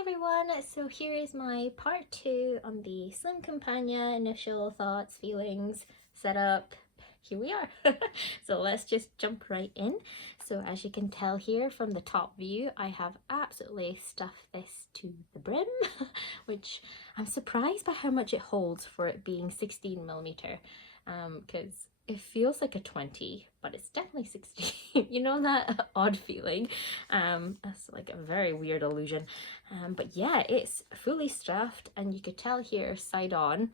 everyone, so here is my part 2 on the Slim Compagna initial thoughts, feelings, setup. Here we are. So let's just jump right in. So as you can tell here from the top view, I have absolutely stuffed this to the brim, which I'm surprised by how much it holds for it being 16mm, because it feels like a 20, but it's definitely 16. You know that odd feeling? That's like a very weird illusion. But yeah, it's fully stuffed, and you could tell here side on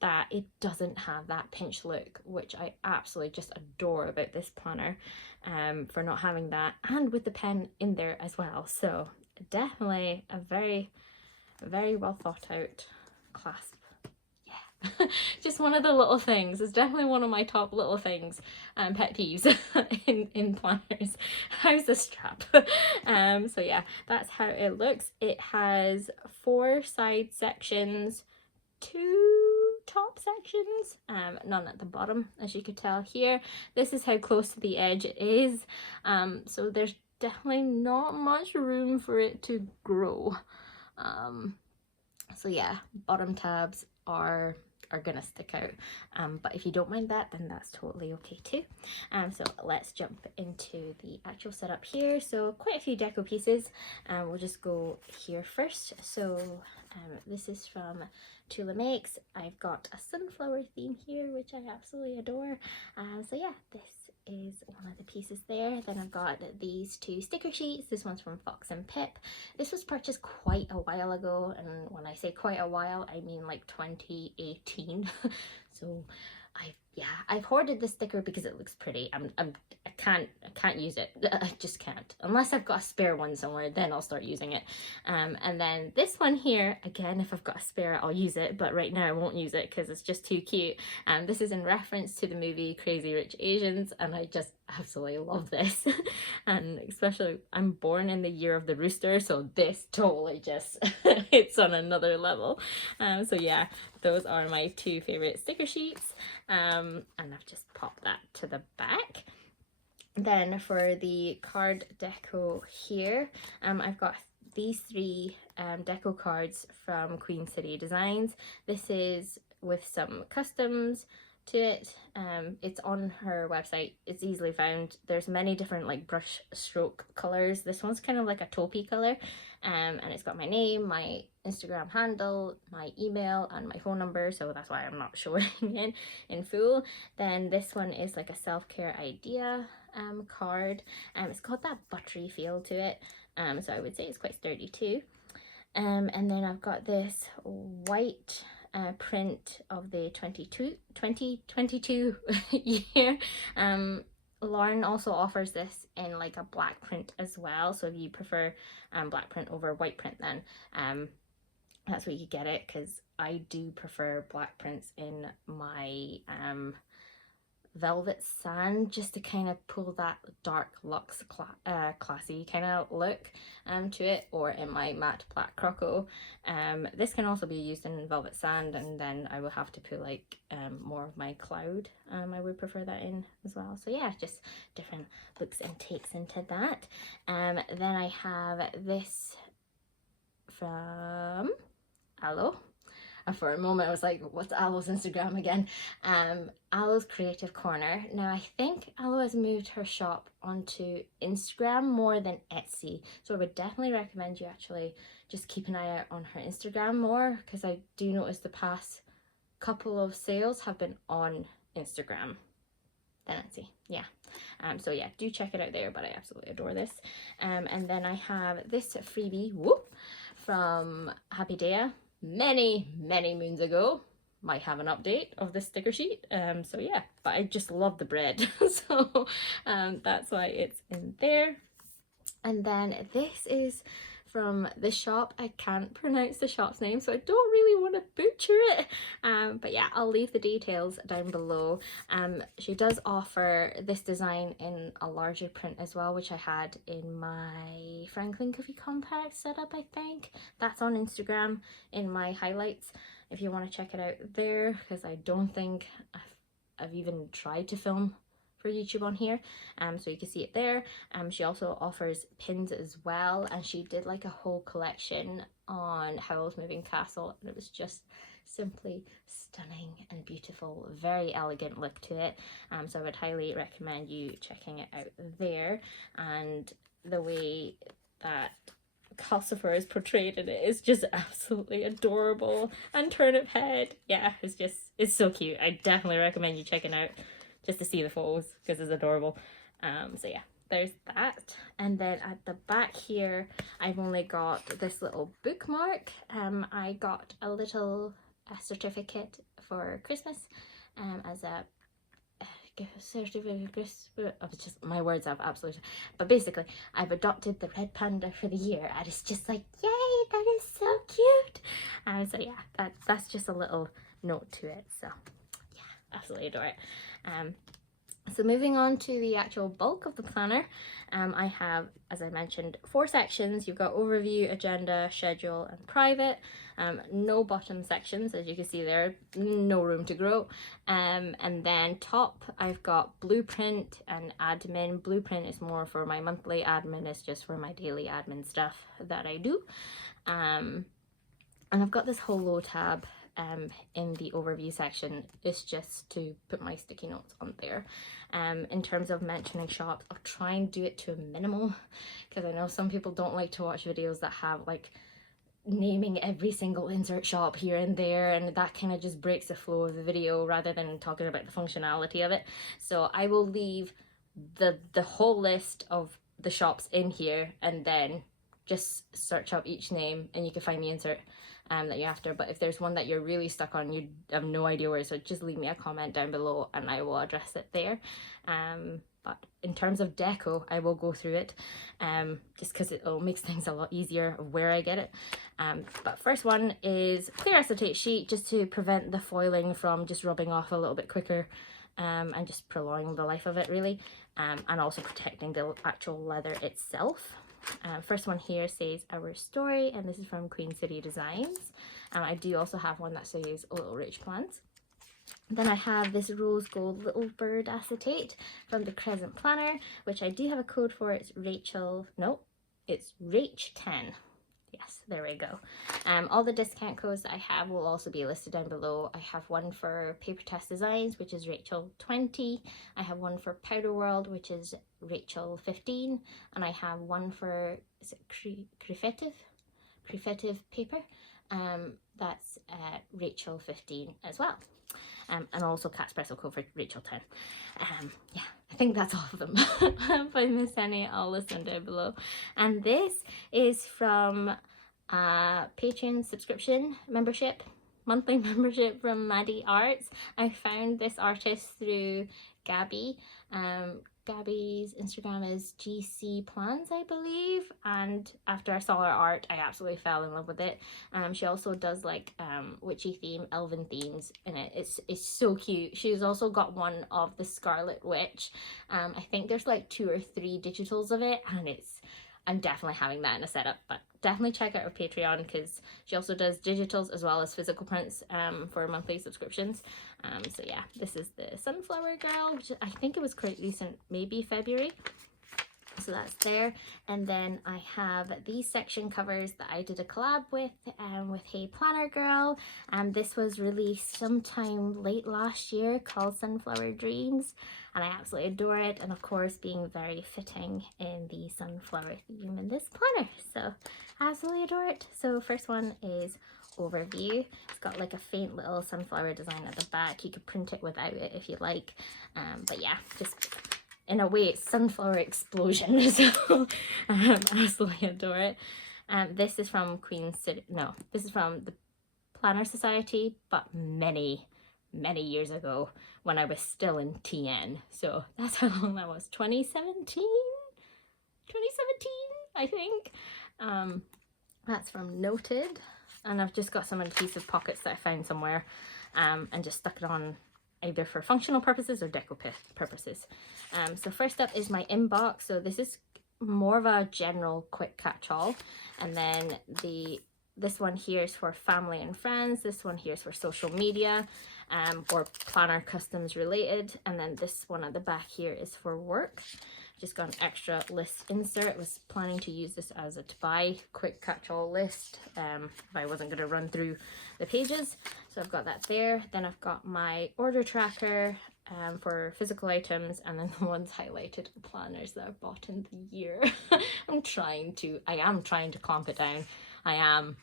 that it doesn't have that pinch look, which I absolutely just adore about this planner, for not having that, and with the pen in there as well. So definitely a very well thought out clasp. Just one of the little things. It's definitely one of my top little things, pet peeves in planners. How's the strap? So yeah, that's how it looks. It has 4 side sections, 2 top sections, none at the bottom, as you could tell here. This is how close to the edge it is, so there's definitely not much room for it to grow. So yeah, bottom tabs are gonna stick out, but if you don't mind that, then that's totally okay too. So let's jump into the actual setup here. So quite a few deco pieces, we'll just go here first. So this is from Tula Makes. I've got a sunflower theme here, which I absolutely adore. So yeah, this is one of the pieces there. Then I've got these 2 sticker sheets. This one's from Fox and Pip. This was purchased quite a while ago, and when I say quite a while, I mean like 2018. So I've hoarded this sticker because it looks pretty. I can't use it. I just can't, unless I've got a spare one somewhere, then I'll start using it. And then this one here, again, if I've got a spare, I'll use it, but right now I won't use it because it's just too cute. This is in reference to the movie Crazy Rich Asians, and I just absolutely love this. And especially, I'm born in the year of the rooster, so this totally just hits on another level. So yeah, those are my 2 favorite sticker sheets, and I've just popped that to the back. Then for the card deco here, I've got these 3 deco cards from QueenCityDesigns. This is with some customs to it. It's on her website. It's easily found. There's many different like brush stroke colors. This one's kind of like a taupey color, and it's got my name, my Instagram handle, my email, and my phone number, so that's why I'm not showing it in full. Then this one is like a self-care idea card. It's got that buttery feel to it, so I would say it's quite sturdy too. And then I've got this white print of the 2022 year. Lauren also offers this in like a black print as well, so if you prefer black print over white print, then that's where you get it, because I do prefer black prints in my velvet sand, just to kind of pull that dark luxe classy kind of look to it, or in my matte black croco. This can also be used in velvet sand, and then I will have to put like more of my cloud. I would prefer that in as well. So yeah, just different looks and takes into that. Then I have this from Alo. And for a moment I was like, what's Alo's Instagram again? Alo's Creative Corner. Now I think Alo has moved her shop onto Instagram more than Etsy, so I would definitely recommend you actually just keep an eye out on her Instagram more, because I do notice the past couple of sales have been on Instagram than Etsy. Yeah. So yeah, do check it out there, but I absolutely adore this. And then I have this freebie from Happy Dea. Many moons ago. Might have an update of this sticker sheet. So yeah, but I just love the bread. So that's why it's in there. And then this is from the shop. I can't pronounce the shop's name, so I don't really want to butcher it, but yeah, I'll leave the details down below. She does offer this design in a larger print as well, which I had in my Franklin Covey Compact setup. I think that's on Instagram in my highlights if you want to check it out there, because I don't think I've even tried to film for YouTube on here, so you can see it there. She also offers pins as well, and she did like a whole collection on Howl's Moving Castle, and it was just simply stunning and beautiful, very elegant look to it. So I would highly recommend you checking it out there. And the way that Calcifer is portrayed in it is just absolutely adorable, and Turnip Head, yeah, it's so cute. I definitely recommend you checking out just to see the photos because it's adorable. So yeah, there's that. And then at the back here, I've only got this little bookmark. I got a little certificate for Christmas as a certificate. Oh, it's just my words have absolutely, but basically I've adopted the red panda for the year, and it's just like, yay, that is so cute. So yeah, that's just a little note to it. So yeah, absolutely adore it. So moving on to the actual bulk of the planner, I have, as I mentioned, 4 sections. You've got overview, agenda, schedule, and private. No bottom sections, as you can see there, no room to grow. And then top, I've got blueprint and admin. Blueprint is more for my monthly, admin is just for my daily admin stuff that I do. And I've got this whole low tab in the overview section. It's just to put my sticky notes on there. In terms of mentioning shops, I'll try and do it to a minimal, because I know some people don't like to watch videos that have like naming every single insert shop here and there, and that kind of just breaks the flow of the video rather than talking about the functionality of it. So I will leave the whole list of the shops in here, and then just search up each name and you can find the insert that you're after. But if there's one that you're really stuck on, you have no idea where, so just leave me a comment down below and I will address it there. But in terms of deco, I will go through it just because it makes things a lot easier of where I get it. But first one is clear acetate sheet, just to prevent the foiling from just rubbing off a little bit quicker, and just prolonging the life of it really, and also protecting the actual leather itself. First one here says Our Story, and this is from QueenCityDesigns. I do also have one that says LittleRachPlans. Then I have this rose gold little bird acetate from TheCrescentPlanner, which I do have a code for. It's it's Rach10. Yes, there we go. All the discount codes that I have will also be listed down below. I have one for PaperTessDesigns, which is Rachel20. I have one for Powder World, which is Rachel15, and I have one for, is it CreffectivePaper? That's Rachel15 as well. And also CatspressoCo for Rachel10. Yeah, I think that's all of them. If I miss any, I'll list them down below. And this is from Patreon subscription membership, monthly membership from Maddie Arts. I found this artist through Gabby. Gabby's Instagram is GC Plans, I believe, and after I saw her art, I absolutely fell in love with it. She also does like witchy theme, elven themes in it. It's so cute. She's also got one of the Scarlet Witch. I think there's like 2 or 3 digitals of it, and I'm definitely having that in a setup. But definitely check out her Patreon, because she also does digitals as well as physical prints for monthly subscriptions. So yeah, this is the Sunflower Girl, which I think it was quite recent, maybe February. So that's there. And then I have these section covers that I did a collab with HeyPlannerGirl. This was released sometime late last year, called Sunflower Dreams, and I absolutely adore it. And of course, being very fitting in the sunflower theme in this planner, so absolutely adore it. So first one is overview. It's got like a faint little sunflower design at the back. You could print it without it if you like, but yeah, just in a way it's sunflower explosion. So absolutely adore it. This is from this is from the Planner Society, but many years ago when I was still in TN. So that's how long that was, 2017 I think. That's from Noted, and I've just got some adhesive pockets that I found somewhere, and just stuck it on either for functional purposes or deco purposes. So first up is my inbox. So this is more of a general quick catch-all, and then the this one here is for family and friends. This one here is for social media, or planner customs related. And then this one at the back here is for work. Just got an extra list insert. Was planning to use this as a to buy quick catch-all list if I wasn't going to run through the pages. So I've got that there. Then I've got my order tracker for physical items, and then the ones highlighted are planners that I've bought in the year. I am trying to clamp it down. I am,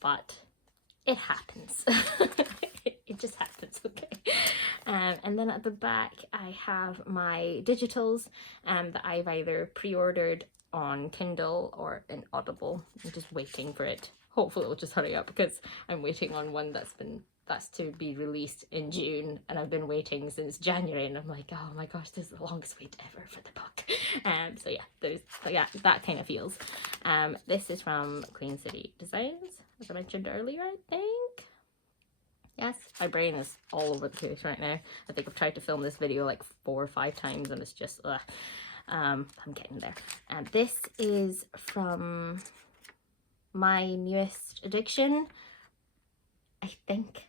but it happens. It just happens, okay. And then at the back I have my digitals that I've either pre-ordered on Kindle or in Audible. I'm just waiting for it. Hopefully it'll just hurry up, because I'm waiting on one that's to be released in June, and I've been waiting since January, and I'm like, oh my gosh, this is the longest wait ever for the book. So yeah, that kind of feels. This is from QueenCityDesigns, as I mentioned earlier, I think. Yes, my brain is all over the place right now. I think I've tried to film this video like 4 or 5 times, and it's just, I'm getting there. And this is from my newest addiction, I think.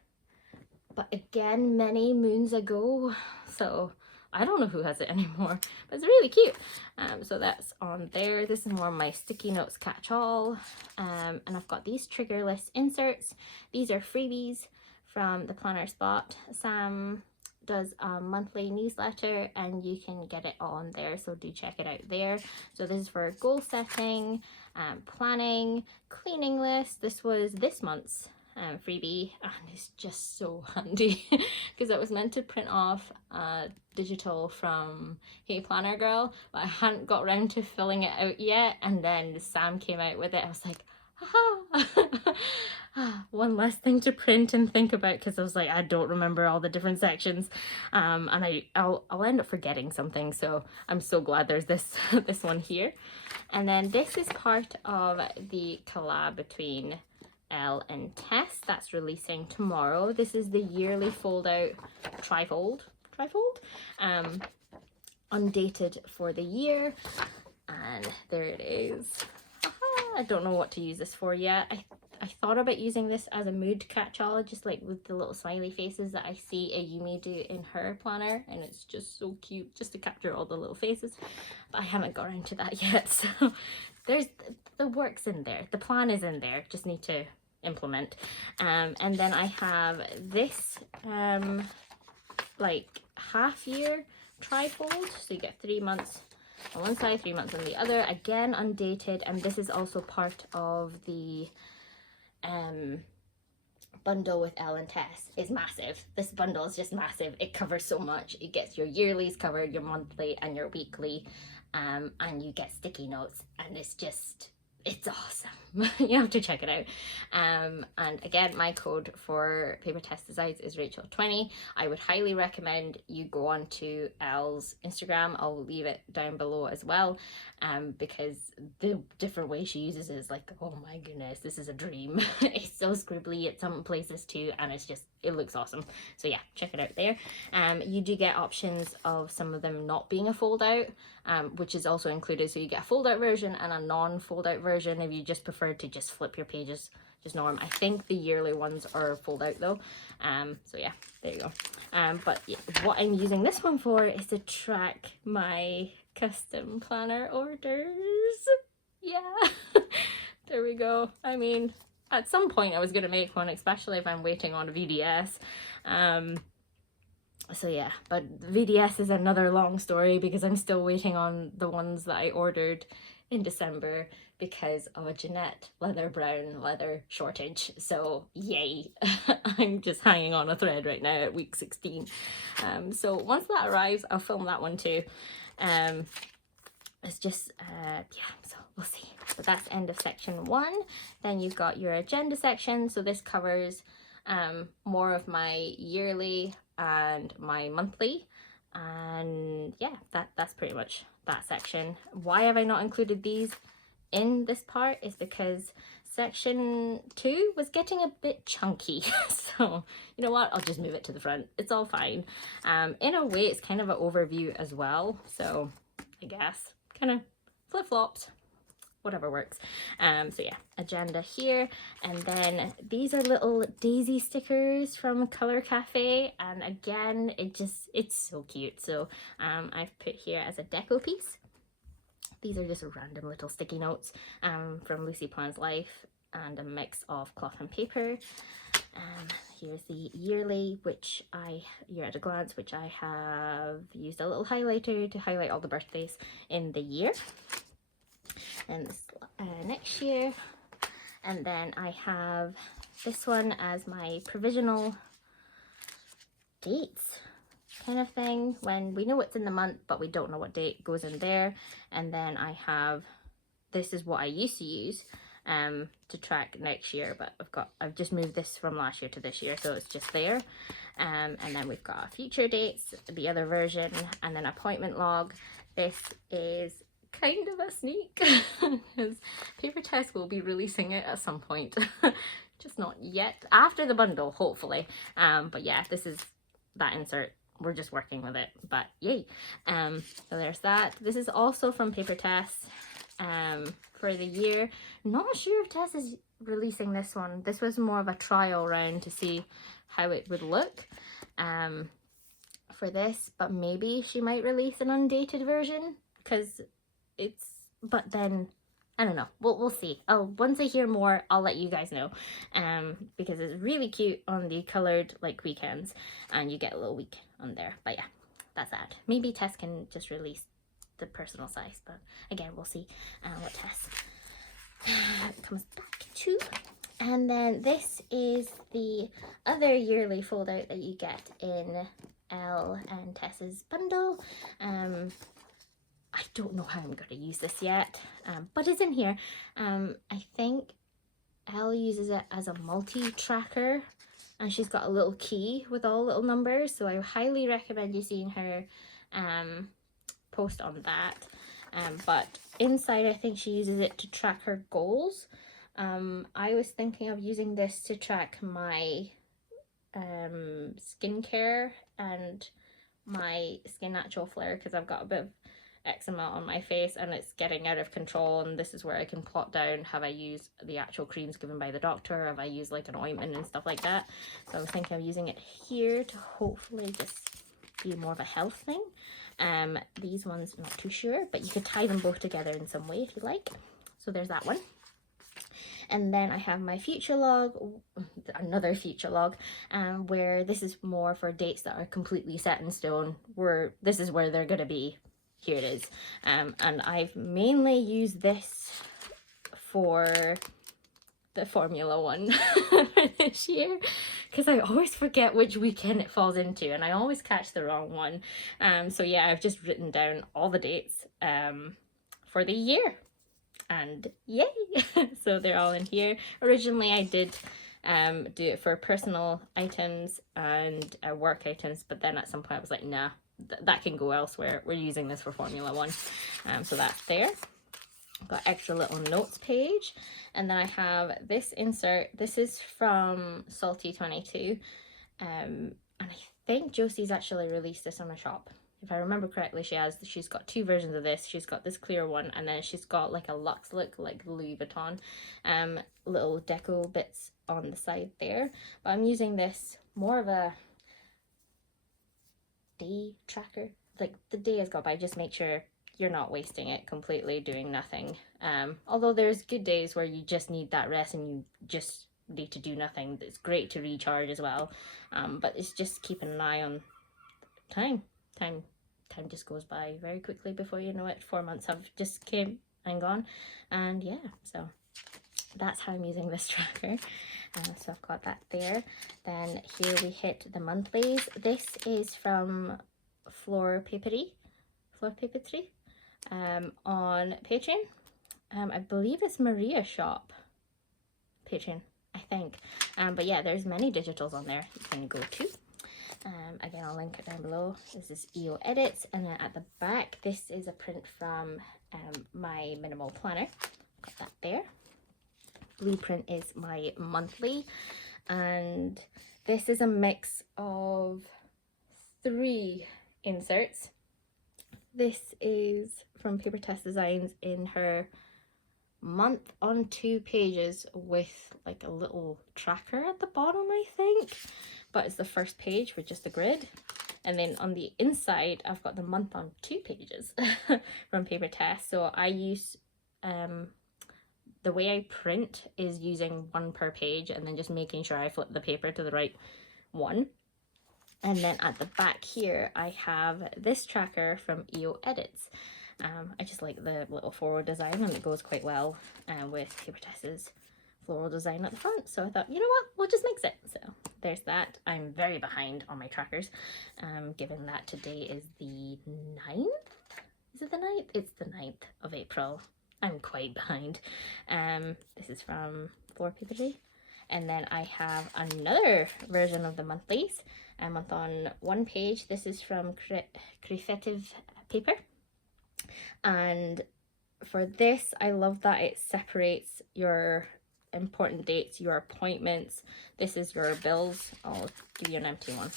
But again, many moons ago. So I don't know who has it anymore, but it's really cute. So that's on there. This is more my sticky notes catch-all. And I've got these trigger list inserts. These are freebies from the Planner Spot. Sam does a monthly newsletter, and you can get it on there, so do check it out there. So this is for goal setting, planning, cleaning list. This was this month's freebie, and it's just so handy because I was meant to print off digital from HeyPlannerGirl, but I hadn't got around to filling it out yet, and then Sam came out with it. I was like, haha. One less thing to print and think about, because I was like, I don't remember all the different sections, and I'll end up forgetting something. So I'm so glad there's this this one here. And then this is part of the collab between Elle and Tess that's releasing tomorrow. This is the yearly fold out trifold, undated for the year, and there it is. I don't know what to use this for yet. I thought about using this as a mood catch-all, just like with the little smiley faces that I see Ayumi do in her planner, and it's just so cute just to capture all the little faces, but I haven't got around to that yet. So there's the work's in there, the plan is in there, just need to implement. And then I have this like half year trifold, so you get 3 months on one side, 3 months on the other, again undated, and this is also part of the bundle with Elle and Tess. Is massive. This bundle is just massive. It covers so much. It gets your yearlies covered, your monthly and your weekly, and you get sticky notes, and it's awesome. You have to check it out. And again, my code for PaperTessDesigns is Rachel20. I would highly recommend you go on to Elle's Instagram. I'll leave it down below as well, because the different way she uses it is like, oh my goodness, this is a dream. It's so scribbly at some places too, and it looks awesome. So yeah, check it out there. You do get options of some of them not being a fold out, which is also included. So you get a fold out version and a non-fold out version if you just prefer to just flip your pages, just norm. I think the yearly ones are fold out though. So yeah, there you go. But yeah, what I'm using this one for is to track my custom planner orders. Yeah. There we go. I mean, at some point I was going to make one, especially if I'm waiting on a VDS. So yeah, but VDS is another long story, because I'm still waiting on the ones that I ordered in December because of a Jeanette brown leather shortage. So yay. I'm just hanging on a thread right now at week 16. So once that arrives, I'll film that one too. It's just yeah, so we'll see. But that's end of section 1. Then you've got your agenda section. So this covers more of my yearly and my monthly, and yeah, that's pretty much that section. Why have I not included these in this part is because section 2 was getting a bit chunky. So you know what, I'll just move it to the front. It's all fine. In a way it's kind of an overview as well, so I guess kind of flip-flops, whatever works. So yeah, agenda here, and then these are little daisy stickers from Color Cafe, and again, it's so cute. So I've put here as a deco piece. These are just random little sticky notes from Lucy Plan's life, and a mix of cloth and paper. Here's the yearly, year at a glance, which I have used a little highlighter to highlight all the birthdays in the year. And this next year. And then I have this one as my provisional dates kind of thing, when we know it's in the month but we don't know what date goes in there. And then I have, this is what I used to use to track next year, but I've just moved this from last year to this year, so it's just there. And then we've got future dates, the other version, and then appointment log. This is kind of a sneak because Paper Tess will be releasing it at some point. Just not yet, after the bundle hopefully. But yeah, this is that insert. We're just working with it, but yay. So there's that. This is also from Paper Tess for the year. Not sure if Tess is releasing this one. This was more of a trial round to see how it would look for this, but maybe she might release an undated version, because but then I don't know, we'll see. Once I hear more, I'll let you guys know, because it's really cute on the colored like weekends, and you get a little week on there. But yeah, that's that. Maybe Tess can just release the personal size, but again, we'll see what Tess comes back to. And then this is the other yearly foldout that you get in Elle and Tess's bundle. I don't know how I'm going to use this yet, but it's in here. I think Elle uses it as a multi-tracker, and she's got a little key with all little numbers, so I highly recommend you seeing her post on that. But inside, I think she uses it to track her goals. I was thinking of using this to track my skincare and my Skin Natural Flare, because I've got a bit of eczema on my face and it's getting out of control, and this is where I can plot down, have I used the actual creams given by the doctor, have I used like an ointment and stuff like that. So I was thinking of using it here to hopefully just be more of a health thing. These ones, not too sure, but you could tie them both together in some way if you like. So there's that one. And then I have my future log, another future log, where this is more for dates that are completely set in stone, where this is where they're going to be. Here it is. And I've mainly used this for the Formula one this year, because I always forget which weekend it falls into and I always catch the wrong one. So yeah, I've just written down all the dates for the year, and yay. So they're all in here. Originally I did do it for personal items and work items, but then at some point I was like, nah, that can go elsewhere. We're using this for Formula 1. So that's there. Got extra little notes page, and then I have this insert. This is from Salty22, and I think Josie's actually released this on her shop. If I remember correctly, she's got two versions of this. She's got this clear one, and then she's got like a luxe look, like Louis Vuitton, little deco bits on the side there. But I'm using this more of a day tracker. Like, the day has got by, just make sure you're not wasting it completely doing nothing. Although there's good days where you just need that rest and you just need to do nothing. It's great to recharge as well. But it's just keeping an eye on time. Time just goes by very quickly before you know it. 4 months have just came and gone. And yeah, so that's how I'm using this tracker. So I've got that there. Then here we hit the monthlies. This is from Floor Papery on Patreon. I believe it's Maria Shop Patreon, I think. But yeah, there's many digitals on there you can go to. Again, I'll link it down below. This is EO Edits, and then at the back, this is a print from my minimal planner. Got that there. Blueprint is my monthly, and this is a mix of 3 inserts. This is from PaperTessDesigns in her month on 2 pages with like a little tracker at the bottom, I think, but it's the first page with just the grid. And then on the inside, I've got the month on 2 pages from Paper Test. So I use, the way I print is using 1 per page and then just making sure I flip the paper to the right one. And then at the back here, I have this tracker from EO Edits. I just like the little floral design, and it goes quite well with Paper Tess's floral design at the front. So I thought, you know what, we'll just mix it. So there's that. I'm very behind on my trackers, given that today is the 9th. Is it the 9th? It's the 9th of April. I'm quite behind. This is from Floor Paper Day. And then I have another version of the monthlies. A month on 1 page. This is from CreffectivePaper. And for this, I love that it separates your important dates, your appointments. This is your bills. I'll give you an empty one.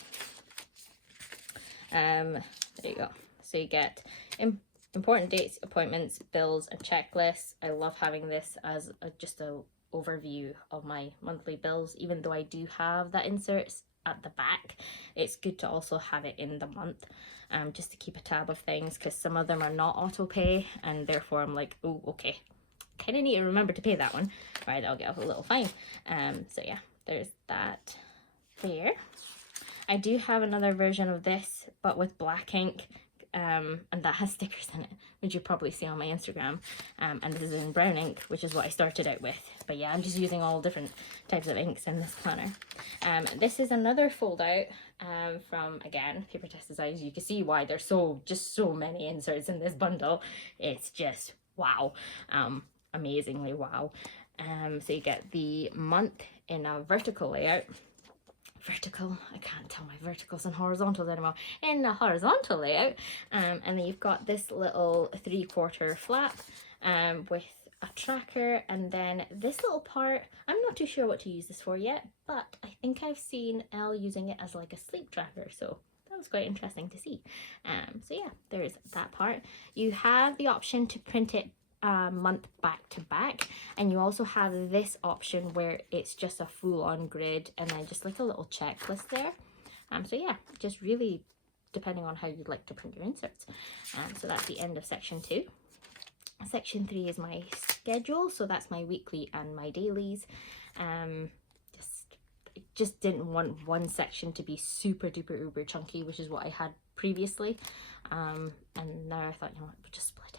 There you go. So you get important dates, appointments, bills, and checklists. I love having this as just a overview of my monthly bills, even though I do have that inserts at the back. It's good to also have it in the month, just to keep a tab of things, because some of them are not auto pay, and therefore I'm like, oh, okay, kind of need to remember to pay that one, right? I'll get a little fine. So yeah, there's that there. I do have another version of this, but with black ink, and that has stickers in it, which you probably see on my Instagram. And this is in brown ink, which is what I started out with. But yeah, I'm just using all different types of inks in this planner. This is another fold out from, again, PaperTessDesigns. You can see why there's just so many inserts in this bundle. It's just wow, amazingly wow. So you get the month in a vertical layout. I can't tell my verticals and horizontals anymore, in a horizontal layout, and then you've got this little 3/4 flap with a tracker, and then this little part, I'm not too sure what to use this for yet, but I think I've seen Elle using it as like a sleep tracker, so that was quite interesting to see. So yeah, there's that part. You have the option to print it month back to back, and you also have this option where it's just a full-on grid and then just like a little checklist there. So yeah, just really depending on how you'd like to print your inserts. So that's the end of section 2. Section 3 is my schedule, so that's my weekly and my dailies. Just didn't want one section to be super duper uber chunky, which is what I had previously, and now I thought, you know what, we'll just split it.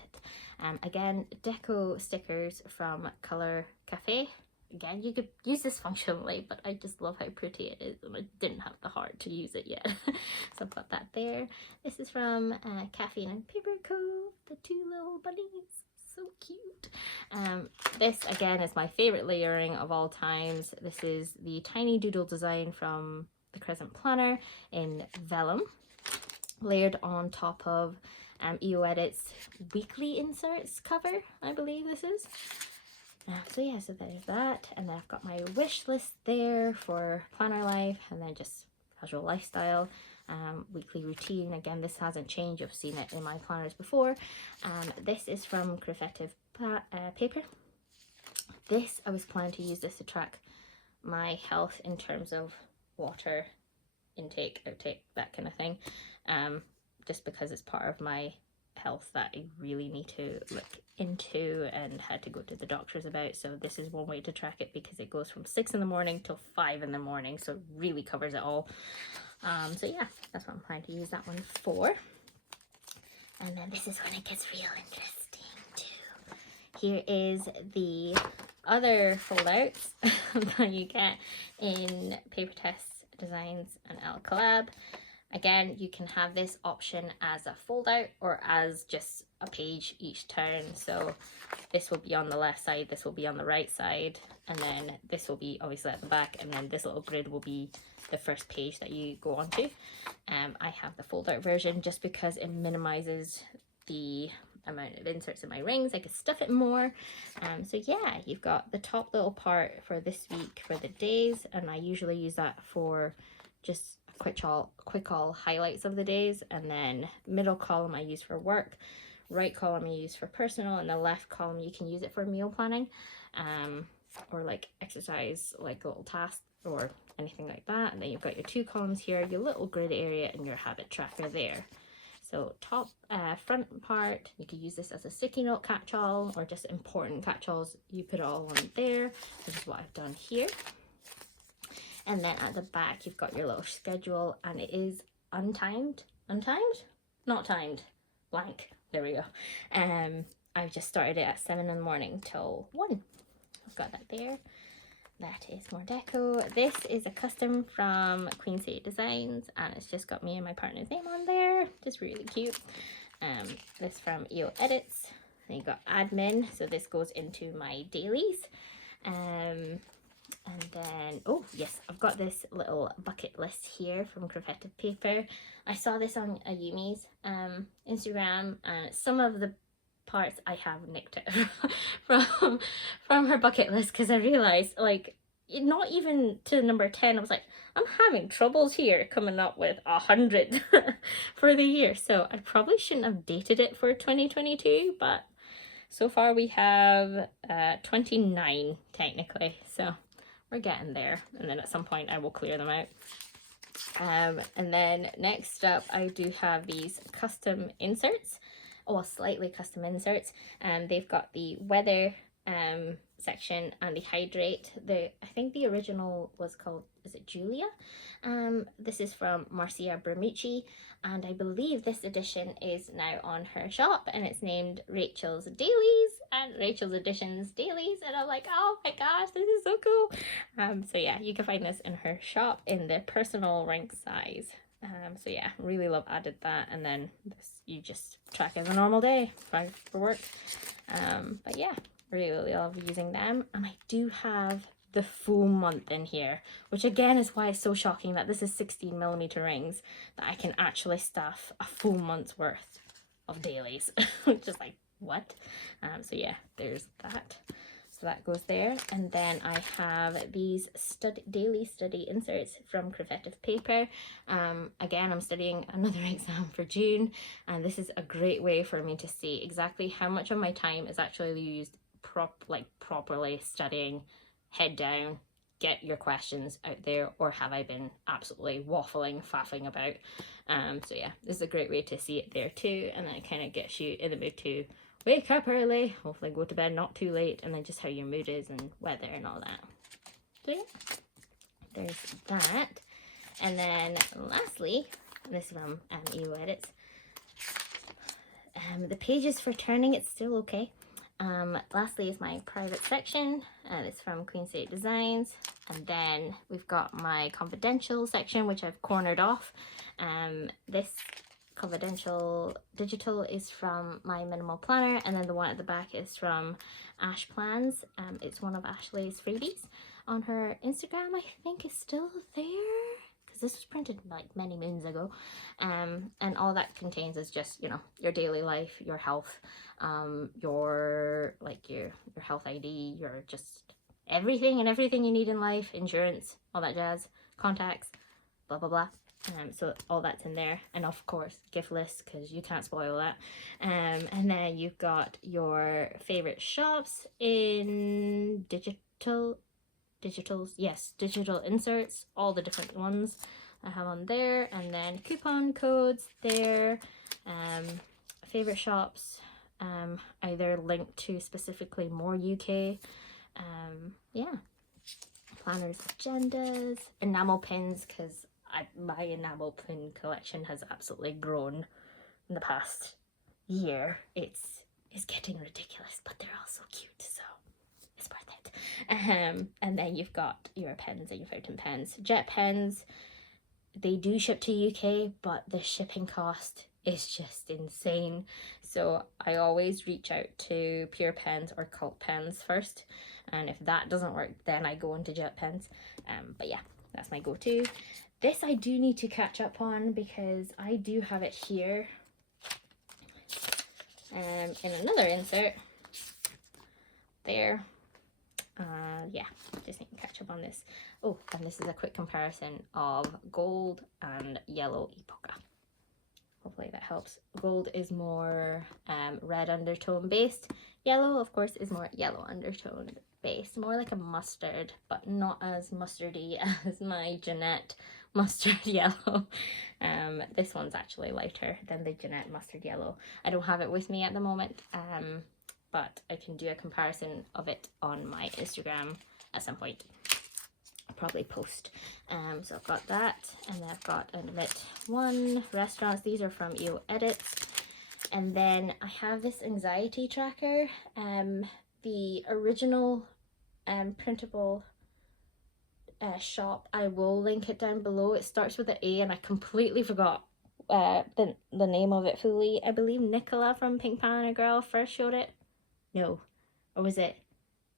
Again, Deco stickers from Color Cafe. Again, you could use this functionally, but I just love how pretty it is, and I didn't have the heart to use it yet. So I've got that there. This is from Caffeine and Paper Co. The 2 little bunnies. So cute. This again is my favorite layering of all times. This is the tiny doodle design from TheCrescentPlanner in vellum, layered on top of EO Edits weekly inserts cover, I believe this is. So yeah, so there's that, and then I've got my wish list there for planner life, and then just casual lifestyle, weekly routine. Again, this hasn't changed, you've seen it in my planners before. This is from CreffectivePaper. This, I was planning to use this to track my health in terms of water intake, outtake, that kind of thing. Just because it's part of my health that I really need to look into and had to go to the doctors about. So this is one way to track it, because it goes from 6 in the morning till 5 in the morning, so it really covers it all. So yeah, that's what I'm planning to use that one for. And then this is when it gets real interesting too. Here is the other foldouts that you get in PaperTessDesigns and Collab. Again, you can have this option as a fold out or as just a page each turn. So this will be on the left side, this will be on the right side, and then this will be obviously at the back, and then this little grid will be the first page that you go onto. I have the fold out version just because it minimizes the amount of inserts in my rings. I could stuff it more. So yeah, you've got the top little part for this week for the days, and I usually use that for just quick all highlights of the days, and then middle column I use for work, right column you use for personal, and the left column you can use it for meal planning, or like exercise, like little tasks or anything like that. And then you've got your 2 columns here, your little grid area, and your habit tracker there. So top front part, you could use this as a sticky note catch-all, or just important catch-alls, you put it all on there. This is what I've done here. And then at the back you've got your little schedule, and it is untimed, not timed, blank, there we go. I've just started it at 7 in the morning till 1. I've got that there. That is more deco. This is a custom from QueenCityDesigns, and it's just got me and my partner's name on there. Just really cute. This from EO Edits. Then you got admin, so this goes into my dailies. And then, oh yes, I've got this little bucket list here from CreffectivePaper. I saw this on Ayumi's Instagram, and some of the parts I have nicked it from her bucket list, because I realized, like, not even to number 10, I was like, I'm having troubles here coming up with 100 for the year. So I probably shouldn't have dated it for 2022, but so far we have 29 technically, so we're getting there, and then at some point I will clear them out. And then next up I do have these custom inserts, or slightly custom inserts, and they've got the weather section and the hydrate. I think the original was called, is it Julia? This is from Marcia Bermucci, and I believe this edition is now on her shop, and it's named Rachel's Dailies and Rachel's Editions Dailies, and I'm like, oh my gosh, this is so cool. So yeah, you can find this in her shop in the personal rank size. So yeah, really love added that, and then this you just track as a normal day for work. But yeah, really love using them. And I do have the full month in here, which again is why it's so shocking that this is 16mm rings, that I can actually stuff a full month's worth of dailies. Just like, what? So yeah, there's that. So that goes there. And then I have these daily study inserts from CreffectivePaper. Again, I'm studying another exam for June, and this is a great way for me to see exactly how much of my time is actually used properly studying, head down, get your questions out there, or have I been absolutely waffling, faffing about. So yeah, this is a great way to see it there too, and then it kind of gets you in the mood to wake up early, hopefully go to bed not too late, and then just how your mood is and weather and all that. So yeah, there's that. And then lastly, this is from EO Edits. The pages for turning, it's still okay. Lastly is my private section, and it's from QueenCityDesigns. And then we've got my confidential section, which I've cornered off. This confidential digital is from my minimal planner, and then the one at the back is from Plans. It's one of Ashley's freebies on her Instagram. I think it's still there, because this was printed like many moons ago. And all that contains is just, you know, your daily life, your health, your health ID, your just everything you need in life, insurance, all that jazz, contacts, blah blah blah. So all that's in there, and of course gift lists, because you can't spoil that. And then you've got your favorite shops in digital inserts, all the different ones I have on there, and then coupon codes there, favorite shops, either linked to specifically more UK, yeah, planners, agendas, enamel pins, because my enamel pin collection has absolutely grown in the past year. It's getting ridiculous, but they're all so cute, so it's worth it. And then you've got your pens and your fountain pens. Jet pens, they do ship to UK, but the shipping cost is just insane. So I always reach out to Pure Pens or Cult Pens first, and if that doesn't work, then I go into Jet Pens. But yeah, that's my go-to. This I do need to catch up on, because I do have it here in another insert there. Yeah, just need to catch up on this. Oh, and this is a quick comparison of gold and yellow Epoca. Hopefully that helps. Gold is more red undertone based. Yellow, of course, is more yellow undertone based. More like a mustard, but not as mustardy as my Jeanette mustard yellow. This one's actually lighter than the Jeanette mustard yellow. I don't have it with me at the moment, but I can do a comparison of it on my Instagram at some point. I'll probably post. So I've got that, and then I've got Admit One, Restaurants. These are from EO Edits. And then I have this anxiety tracker. The original printable shop, I will link it down below. It starts with an A, and I completely forgot the name of it fully. I believe Nicola from PaperTessDesigns first showed it. No, or was it?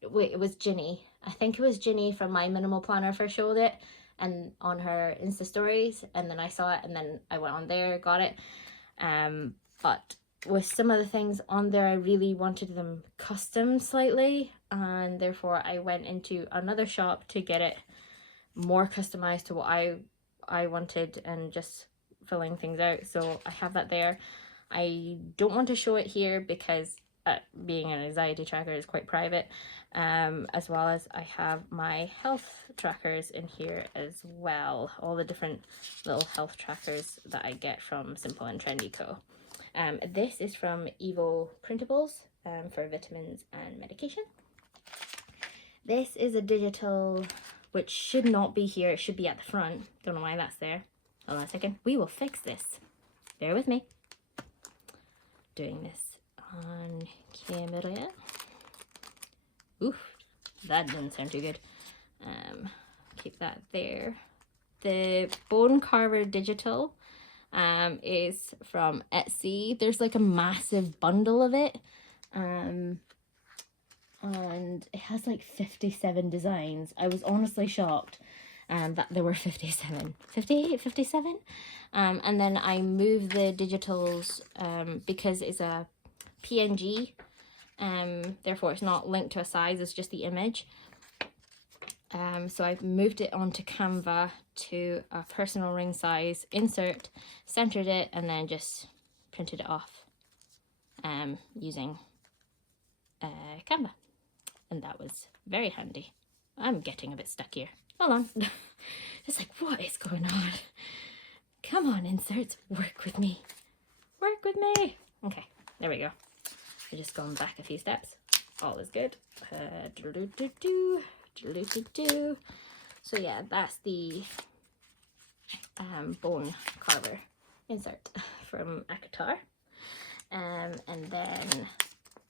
Wait, it was Ginny. I think it was Ginny from My Minimal Planner first showed it, and on her Insta stories, and then I saw it, and then I went on there, got it. But with some of the things on there, I really wanted them custom slightly, and therefore I went into another shop to get it more customized to what I wanted, and just filling things out. So I have that there. I don't want to show it here because being an anxiety tracker is quite private, as well as I have my health trackers in here as well, all the different little health trackers that I get from Simple and Trendy Co. This is from Evo Printables for vitamins and medication. This is a digital, which should not be here, it should be at the front. Don't know why that's there. Hold on a second, we will fix this. Bear with me. Doing this on camera. Oof, that didn't sound too good. Keep that there. The Bone Carver Digital is from Etsy. There's like a massive bundle of it. And it has like 57 designs. I was honestly shocked that there were 57. 58, 57? And then I moved the digitals because it's a PNG, therefore it's not linked to a size, it's just the image. So I've moved it onto Canva to a personal ring size insert, centered it, and then just printed it off using Canva. And that was very handy. I'm getting a bit stuck here. Hold on. It's like, what is going on? Come on, inserts, work with me. Work with me. Okay, there we go. I've just gone back a few steps. All is good. So yeah, that's the bone carver insert from Akatar. And then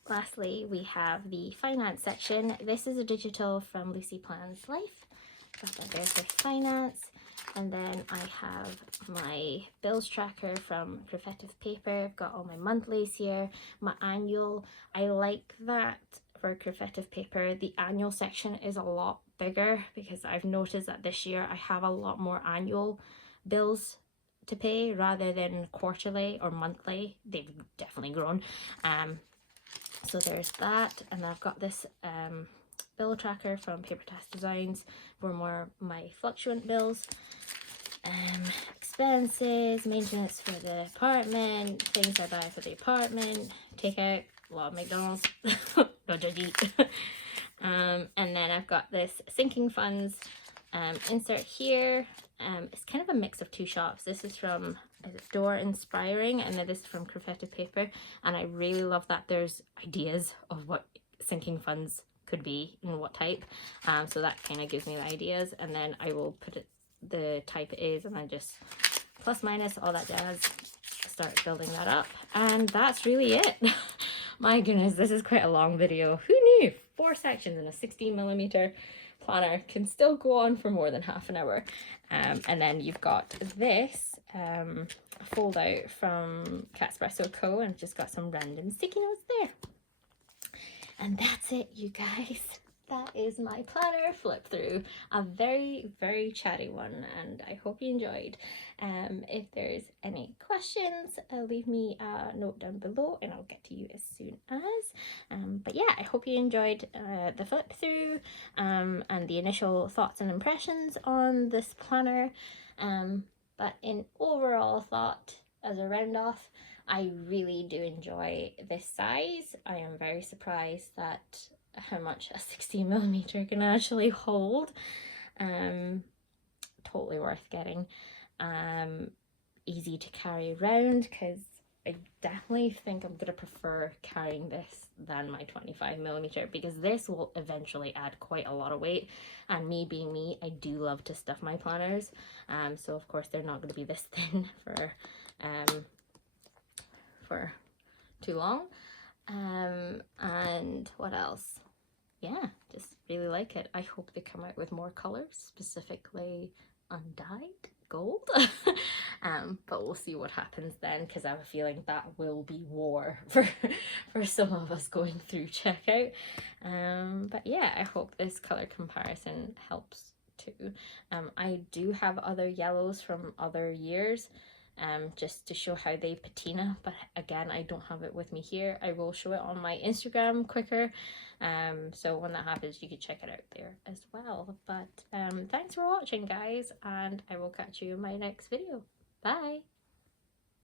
lastly, we have the finance section. This is a digital from Lucy Plans Life. Got that there for finance. And then I have my bills tracker from CreffectivePaper. I've got all my monthlies here, my annual. I like that for CreffectivePaper. The annual section is a lot bigger because I've noticed that this year I have a lot more annual bills to pay rather than quarterly or monthly. They've definitely grown. So there's that, and I've got this bill tracker from PaperTessDesigns for more my fluctuant bills. Expenses, maintenance for the apartment, things I buy for the apartment, takeout, a lot of McDonald's, no judgy. And then I've got this sinking funds insert here. It's kind of a mix of two shops. This is from Door Inspiring, and then this is from CreffectivePaper, and I really love that there's ideas of what sinking funds could be and what type. So that kind of gives me the ideas, and then I will put it the type it is, and I just plus minus all that jazz, start building that up, and that's really it. My goodness, this is quite a long video. Who knew 4 sections in a 16mm planner can still go on for more than half an hour. And then you've got this fold out from CatspressoCo, and just got some random sticky notes there. And that's it, you guys. That is my planner flip through. A very, very chatty one, and I hope you enjoyed. If there's any questions, leave me a note down below and I'll get to you as soon as. But yeah, I hope you enjoyed the flip through and the initial thoughts and impressions on this planner. But in overall thought, as a round off. I really do enjoy this size. I am very surprised that how much a 16mm can actually hold. Totally worth getting. Easy to carry around, because I definitely think I'm gonna prefer carrying this than my 25mm, because this will eventually add quite a lot of weight, and me being me, I do love to stuff my planners, so of course they're not going to be this thin for too long. And what else? Yeah, just really like it. I hope they come out with more colors, specifically undyed gold. But we'll see what happens then, because I have a feeling that will be war for some of us going through checkout. But yeah, I hope this color comparison helps too. I do have other yellows from other years, just to show how they patina, but again, I don't have it with me here. I will show it on my Instagram quicker, so when that happens you can check it out there as well. But thanks for watching, guys, and I will catch you in my next video. Bye.